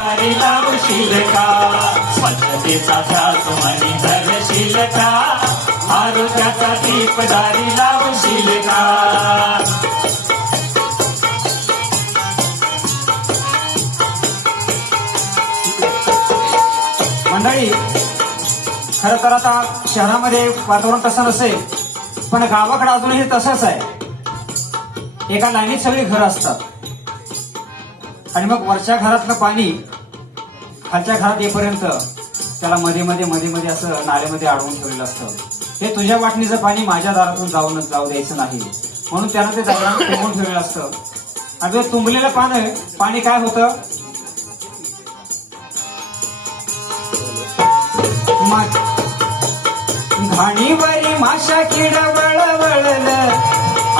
दारी लावशील का स्वच्छतेचा ध्यास मनी धरशील का आरोग्याचा दीप दारी लावशील का मंडळी खर तर आता शहरामध्ये वातावरण तसं नसेल पण गावाकडे अजूनही तसंच आहे. एका लाईनीत सगळी घरं असतात. आणि मग वरच्या घरातलं पाणी खालच्या घरात येईपर्यंत त्याला मध्ये मध्ये मध्ये मध्ये असं नाल्यामध्ये अडवून ठेवलेलं असतं. हे तुझ्या वाटणीचं पाणी माझ्या दारातून जाऊनच जाऊ द्यायचं नाही. म्हणून त्यानं ते दगडात तुंबून ठेवलेलं असतं. आणि ते तुंबलेलं पाणी पाणी काय होतं? घाणीवरी माशा किड वळवळल.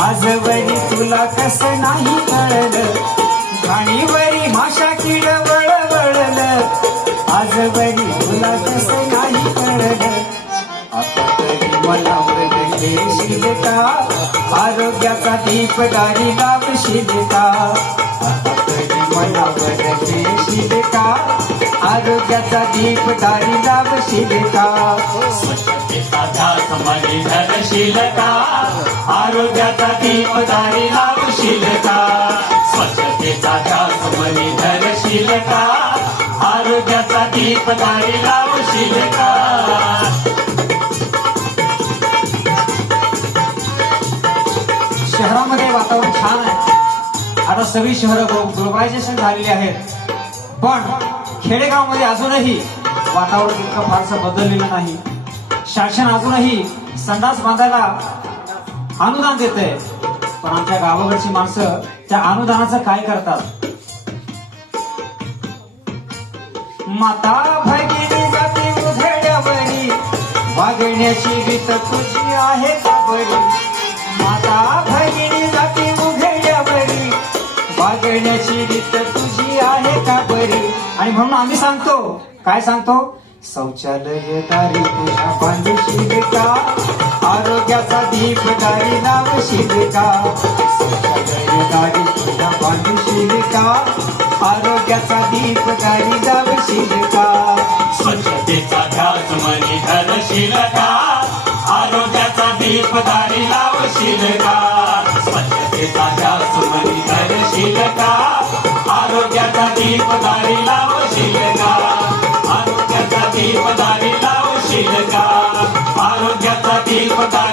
आजवरी तुला कसं नाही कळलं? घाणीवरी माशा किड वळवळल. आजवरी तुला कसं नाही कळलं आता तरी मला व्रत घेशील का आरोग्याचा दीपदारी लाभशील का आता तरी मला व्रत घेशील का आरोग्याचा दीपदारी लाभशील का स्वच्छतेचा धरशील का आरोग्याचा दीपदारी लाभशील का स्वच्छतेचा ध्यास मनी धरशील का? आरोग्याचा दीप दारी लावशील का? शहरामध्ये वातावरण छान आहे. आता सगळी शहरं ग्लोबलायझेशन झालेली आहेत. पण खेडेगावमध्ये अजूनही वातावरण इतकं फारसं बदललेलं नाही. शासन अजूनही संडास बांधायला अनुदान देत आहे पण आमच्या गावाकडची माणसं त्या अनुदानाचं काय करतात? माता भगिनी जाती उघड्यावरी वागण्याची गीत तुझी आहे का बरी माता भगिनी जाती उघड्यावरी वागण्याची गीत तुझी आहे का बरी आणि म्हणून आम्ही सांगतो काय सांगतो? शौचालय दारी तुझ्या पाणी शिरका आरोग्याचा दीप दारी लावशील शिरका शौचालय दारी तुझ्या पाणी शिरका आरोग्याचा दीप दारी लावशील शिरका स्वच्छतेचा ध्यास मनी धरशील का आरोग्याचा दीप दारी नाव शिरका स्वच्छतेचा ध्यास मनी धरशील का आरोग्याचा दीप दारी नाव शिरका आरोग्याचा ठीक होता